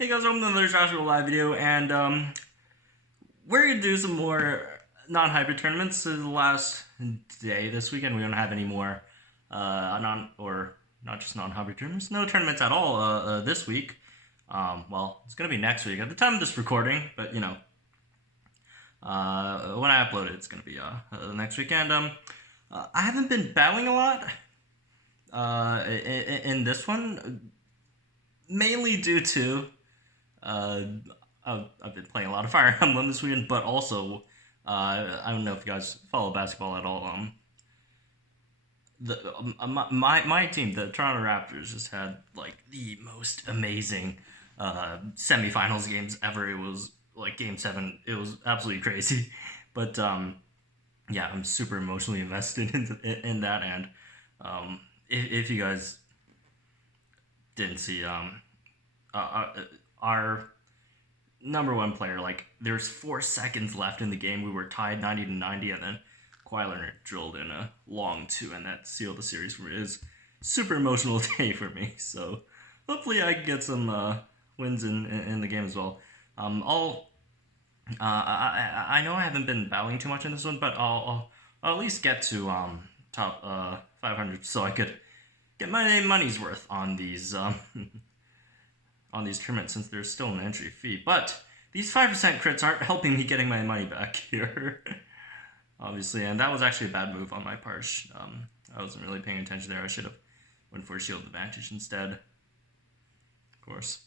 Hey guys, welcome to another Jurassic World Alive video, and we're gonna do some more non-hybrid tournaments. So the last day this weekend, we don't have any more not just non-hybrid tournaments, no tournaments at all this week. Well, it's gonna be next week at the time of this recording, but you know, when I upload it, it's gonna be the next weekend. I haven't been battling a lot in this one, mainly due to I've been playing a lot of Fire Emblem this weekend, but also I don't know if you guys follow basketball at all. My team, the Toronto Raptors, just had like the most amazing semifinals games ever. It was like Game 7. It was absolutely crazy, but yeah, I'm super emotionally invested in that. And if you guys didn't see our number one player, like there's 4 seconds left in the game, we were tied 90-90, and then Kawhi Leonard drilled in a long 2, and that sealed the series for me. It was super emotional day for me, so hopefully I can get some wins in the game as well. I know I haven't been battling too much in this one, but I'll at least get to top 500 so I could get my money's worth on these on these tournaments, since there's still an entry fee. But these 5% crits aren't helping me getting my money back here, obviously, and that was actually a bad move on my part. I wasn't really paying attention there. I should have went for a shield advantage instead. Of course.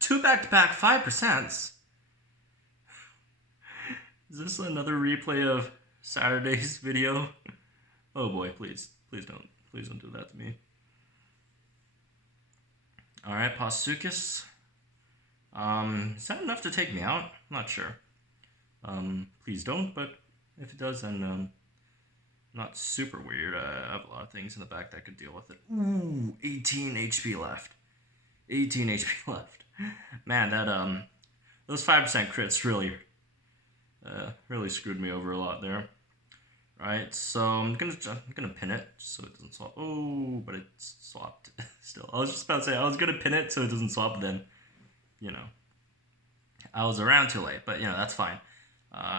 2 back-to-back 5%. Is this another replay of Saturday's video? Oh boy, please don't do that to me. Alright, Pachyceph. Is that enough to take me out? I'm not sure. Please don't, but if it does, then not super weird. I have a lot of things in the back that could deal with it. Ooh, 18 HP left. 18 HP left. Man, that those 5% crits really screwed me over a lot there. Right, so I'm gonna pin it so it doesn't swap. Oh, but it swapped still. I was just about to say I was gonna pin it so it doesn't swap, but then, you know, I was around too late. But you know, that's fine.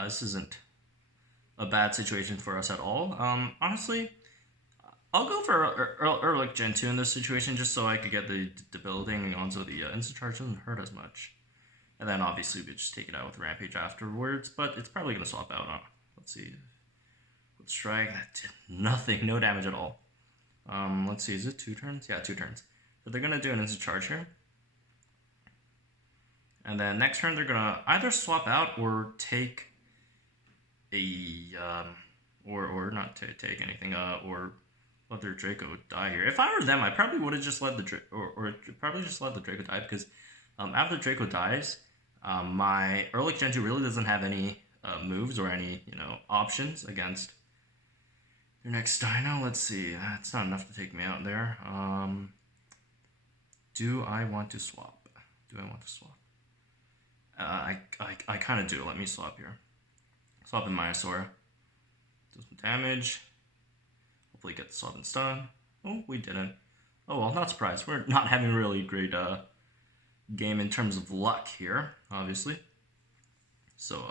This isn't a bad situation for us at all. Honestly, I'll go for Erlik Gen 2 in this situation, just so I could get the debilitating onto the instant charge. Doesn't hurt as much, and then obviously we just take it out with Rampage afterwards. But it's probably gonna swap out. Let's see. Strike, that did nothing, no damage at all. Let's see, is it 2 turns? Yeah, 2 turns. So they're gonna do an instant charge here, and then next turn they're gonna either swap out or take a or not take anything, or let their Draco die here. If I were them, I probably would have just let the probably just let the Draco die, because after Draco dies, my Erlik Gen 2 really doesn't have any moves or any, you know, options against your next dino. Let's see. That's not enough to take me out there. Do I want to swap? I kind of do. Let me swap here. Swap in Miasaura. Do some damage. Hopefully get the swap and stun. Oh, we didn't. Oh well, not surprised. We're not having a really great game in terms of luck here, obviously. So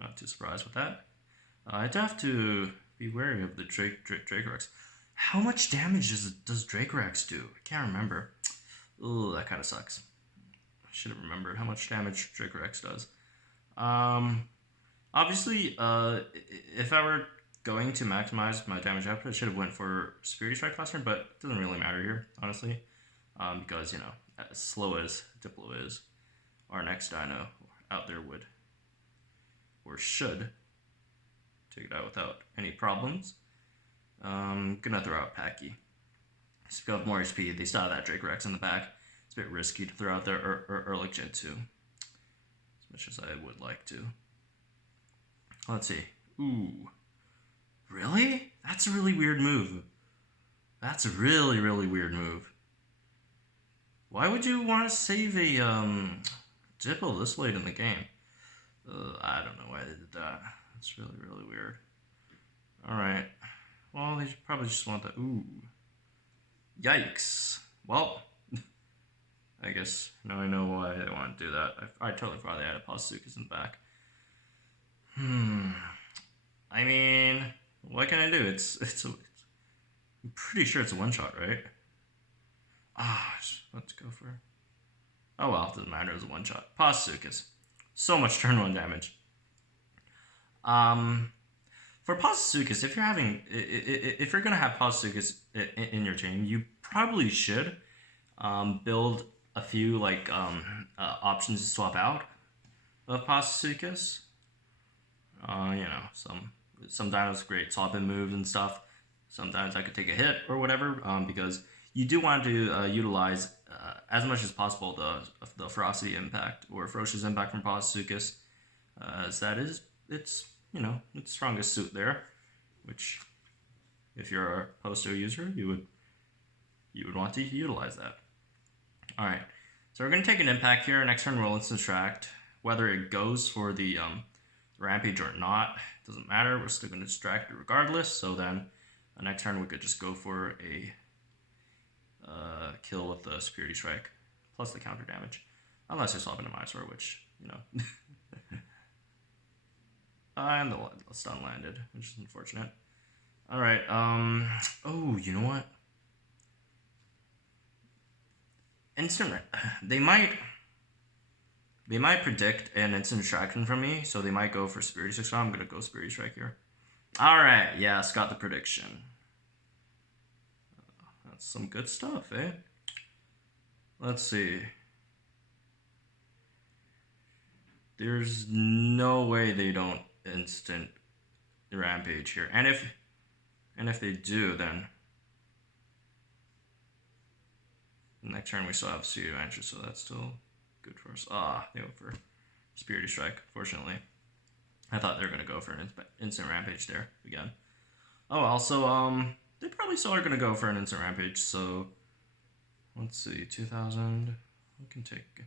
not too surprised with that. I'd have to be wary of the Dracorex. How much damage does Dracorex do? I can't remember. Ooh, that kind of sucks. I should have remembered how much damage Dracorex does. Obviously, if I were going to maximize my damage output, I should have went for Security Strike last turn, but it doesn't really matter here, honestly. Because, you know, as slow as Diplo is, our next dino out there would, or should, take it out without any problems. Gonna throw out Packy. Just got more HP. They still have that Dracorex in the back. It's a bit risky to throw out their Erlik Gen 2, as much as I would like to. Let's see. Ooh. Really? That's a really weird move. That's a really weird move. Why would you want to save a Diplo this late in the game? I don't know why they did that. It's really weird. Alright. Well, they probably just want the... Ooh. Yikes. Well, Pachyceph. Now I know why they want to do that. I totally forgot they had a Pachyceph in the back. I mean, what can I do? I'm pretty sure it's a one-shot, right? Let's go for it. Oh well, it doesn't matter, it was a one-shot. Pachyceph. So much turn 1 damage. For Pachyceph, if you're gonna have Pachyceph in your team, you probably should build a few options to swap out of Pachyceph. Sometimes great swap-in moves and stuff. Sometimes I could take a hit or whatever, because you do want to utilize as much as possible the ferocity impact or ferocious impact from Pachyceph, as that is its strongest suit there, which if you're a posto user you would want to utilize that. All right, so we're going to take an impact here. Next turn we'll instant distract. Whether it goes for the rampage or not doesn't matter. We're still going to distract it regardless. So then the next turn we could just go for a kill with the Superiority Strike plus the counter damage, unless you're swapping a Miasaura, which and the stun landed, which is unfortunate. All right. Oh, you know what? Instant. They might predict an instant distraction from me, so they might go for Superiority Strike. So I'm gonna go Superiority Strike here. All right. Yes, got the prediction. That's some good stuff, eh? Let's see. There's no way they don't instant rampage here, and if they do, then next turn we still have Pseudo Adventure, so that's still good for us. They went for Superiority Strike. Fortunately, I thought they were gonna go for an instant rampage there again. Oh, also they probably still are gonna go for an instant rampage. So let's see, 2,000. We can take.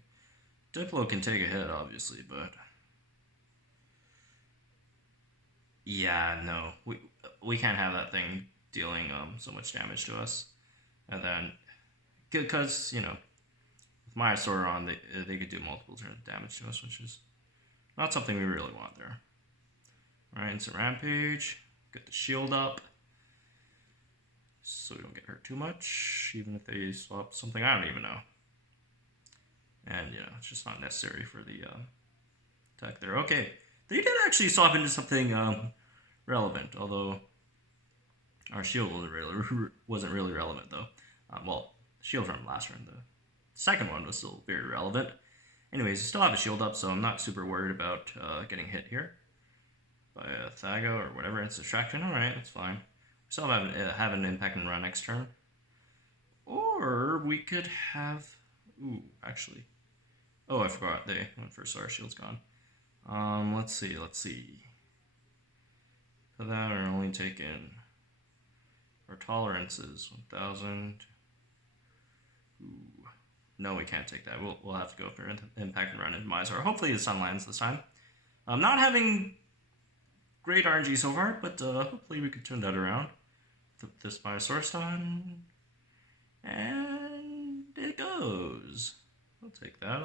Diplo can take a hit, obviously, but yeah, no, we can't have that thing dealing so much damage to us. And then, because with Miasaura on, they could do multiple turns of damage to us, which is not something we really want there. All right, instant rampage. Get the shield up, so we don't get hurt too much, even if they swap something I don't even know. And it's just not necessary for the attack there. Okay, they did actually swap into something relevant, although our shield wasn't really relevant though. Well, shield from last round, the second one was still very relevant. Anyways, I still have a shield up, so I'm not super worried about getting hit here by a Thago or whatever. It's distraction. All right, that's fine. We still have an impact and run next turn, or we could have. Ooh, actually. Oh, I forgot they went first, so our shield's gone. Let's see. For that, we're only taking our tolerances 1,000. Ooh, no, we can't take that. We'll have to go for impact and run into Miasaura. Hopefully the sun lands this time. I'm not having great RNG so far, but hopefully we could turn that around. This Miasaura stun, and it goes. I'll take that.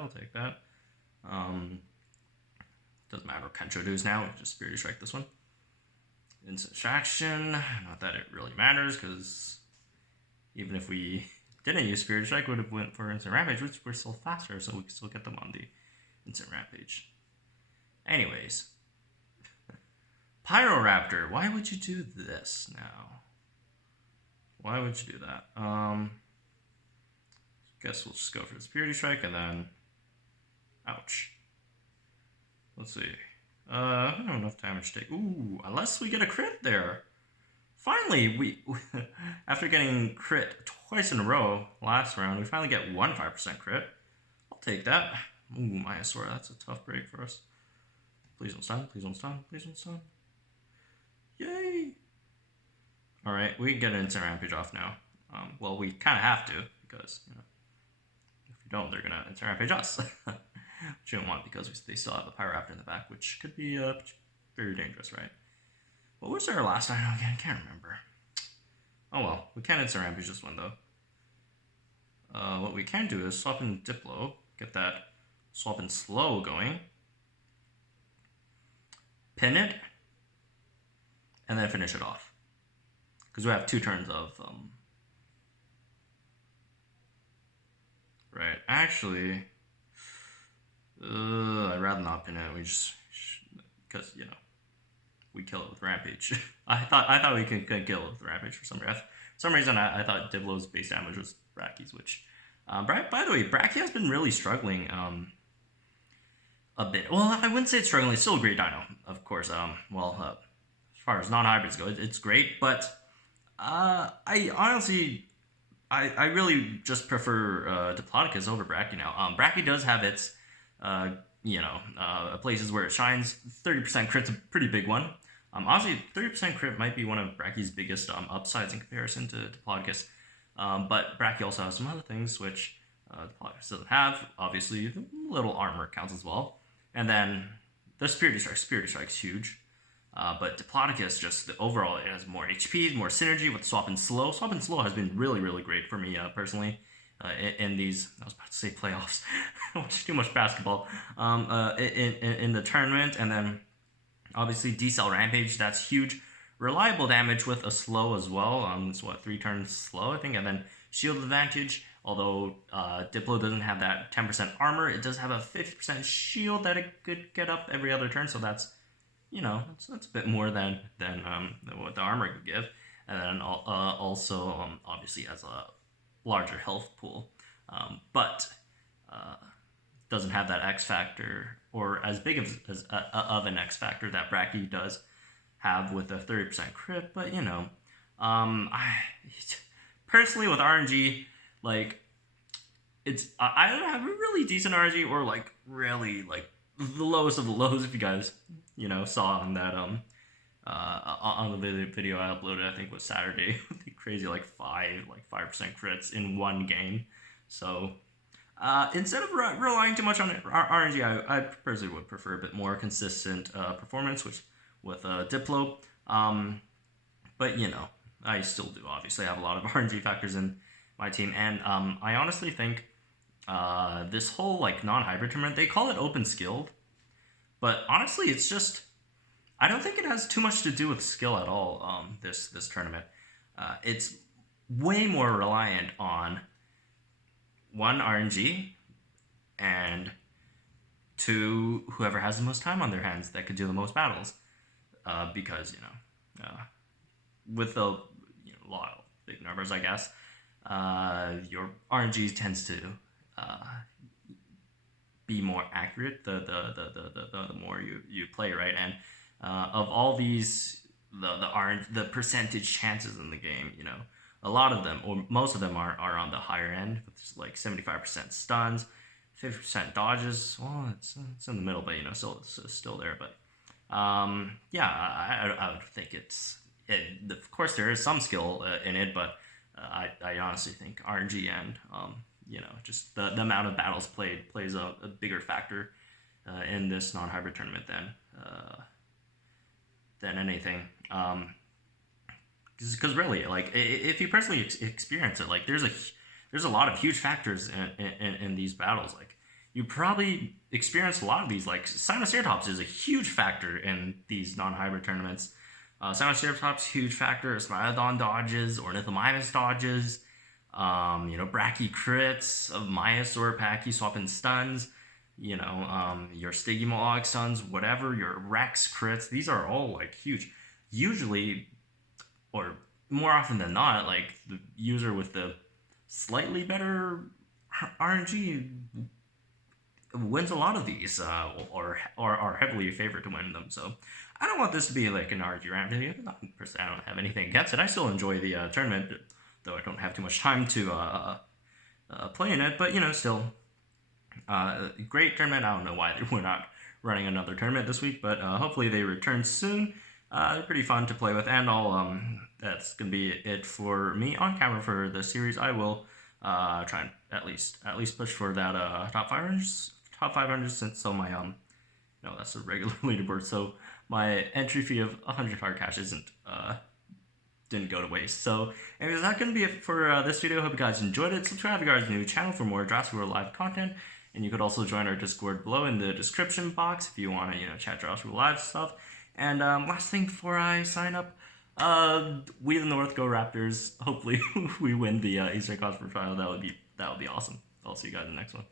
Doesn't matter what Kentro does now. We can just Superiority Strike this one. Instant distraction. Not that it really matters, because even if we didn't use Superiority Strike, would have went for instant rampage, which we're still faster, so we can still get them on the instant rampage. Anyways, Pyroraptor. Why would you do this now? Why would you do that? Guess we'll just go for the Superiority Strike and then, ouch. Let's see. I don't have enough damage to take. Ooh, unless we get a crit there. Finally, we after getting crit twice in a row last round, we finally get 5% crit. I'll take that. Ooh, Miasaura, that's a tough break for us. Please don't stun. Please don't stun. Please don't stun. Yay! All right, we can get an instant rampage off now. Well, we kind of have to, because if we don't, they're gonna instant rampage us. Which you don't want, because they still have the Pyroraptor in the back, which could be very dangerous, right? What was our last dino again? I can't remember. Oh well, we can instant rampage this one though. what we can do is swap in Diplo, get that swap in slow going, pin it, and then finish it off. Because we have 2 turns of, right, actually, I'd rather not pin it, we just, because, you know, we kill it with Rampage. I thought we could kill it with Rampage for some reason. For some reason, I thought Diplo's base damage was Brachie's, which, by the way, Brachie has been really struggling, a bit. Well, I wouldn't say it's struggling. It's still a great dino, of course. As far as non-hybrids go, it's great, but I honestly, I really just prefer Diplodocus over Brachie now. Brachie does have its, places where it shines. 30% crit's a pretty big one. Honestly, 30% crit might be one of Brachie's biggest upsides in comparison to Diplodocus. But Brachie also has some other things which Diplodocus doesn't have. Obviously, the little armor counts as well. And then the Spirit Strike. Spirit Strike's huge. But Diplodocus, just overall, it has more HP, more synergy with Swap and Slow. Swap and Slow has been really, really great for me personally in these. I was about to say playoffs. I watched too much basketball. In the tournament, and then obviously D-Cell Rampage. That's huge. Reliable damage with a slow as well. It's 3 turns slow, I think, and then shield advantage. Although Diplo doesn't have that 10% armor, it does have a 50% shield that it could get up every other turn. So that's, that's a bit more than what the armor could give. And then also obviously has a larger health pool, but doesn't have that X factor, or as big of an X factor that Brachie does have with a 30% crit. But I personally with RNG, like, it's I don't have a really decent RNG, or like really like the lowest of the lows. If you guys saw on that on the video I uploaded, I think was Saturday, crazy like 5% crits in one game. So instead of relying too much on RNG, I personally would prefer a bit more consistent performance, which with Diplo. But I still do obviously have a lot of RNG factors in my team, and I honestly think this whole like non-hybrid tournament, they call it open skilled, but honestly it's just, I don't think it has too much to do with skill at all. This tournament, it's way more reliant on 1, RNG, and 2, whoever has the most time on their hands that could do the most battles, because with a lot of big numbers, I guess, your RNG tends to be more accurate the more you play, right? And of all these, the percentage chances in the game, a lot of them, or most of them, are on the higher end, with like 75% stuns, 50% dodges. Well, it's in the middle, but still there. But I would think of course there is some skill in it, but I honestly think RNG and just the amount of battles played plays a bigger factor in this non-hybrid tournament than anything. Because really, like, if you personally experience it, like, there's a lot of huge factors in these battles. Like, you probably experience a lot of these. Like, Sinoceratops is a huge factor in these non-hybrid tournaments. Sinoceratops, huge factor. Smilodon dodges, Ornithomimus dodges. Brachie crits, of Miasaura, Pachy, swap and stuns. Your Stygimoloch stuns, whatever. Your Rex crits. These are all like huge. Usually, or more often than not, like, the user with the slightly better RNG wins a lot of these, or are heavily favored to win them. So I don't want this to be like an RNG round video. Personally, I don't have anything against it. I still enjoy the tournament, though I don't have too much time to play in it. But still, great tournament. I don't know why we're not running another tournament this week, but hopefully they return soon. They're pretty fun to play with, and that's gonna be it for me on camera for the series. I will try and at least push for that top 500 since my that's a regular leaderboard, so my entry fee of 100 hard cash isn't didn't go to waste. So, anyways, that's going to be it for this video. Hope you guys enjoyed it. Subscribe if you guys are new to the channel for more Jurassic World Live content. And you could also join our Discord below in the description box if you want to, chat Jurassic World Live stuff. And last thing before I sign up, we the North go Raptors. Hopefully we win the Eastern Conference trial. That would be awesome. I'll see you guys in the next one.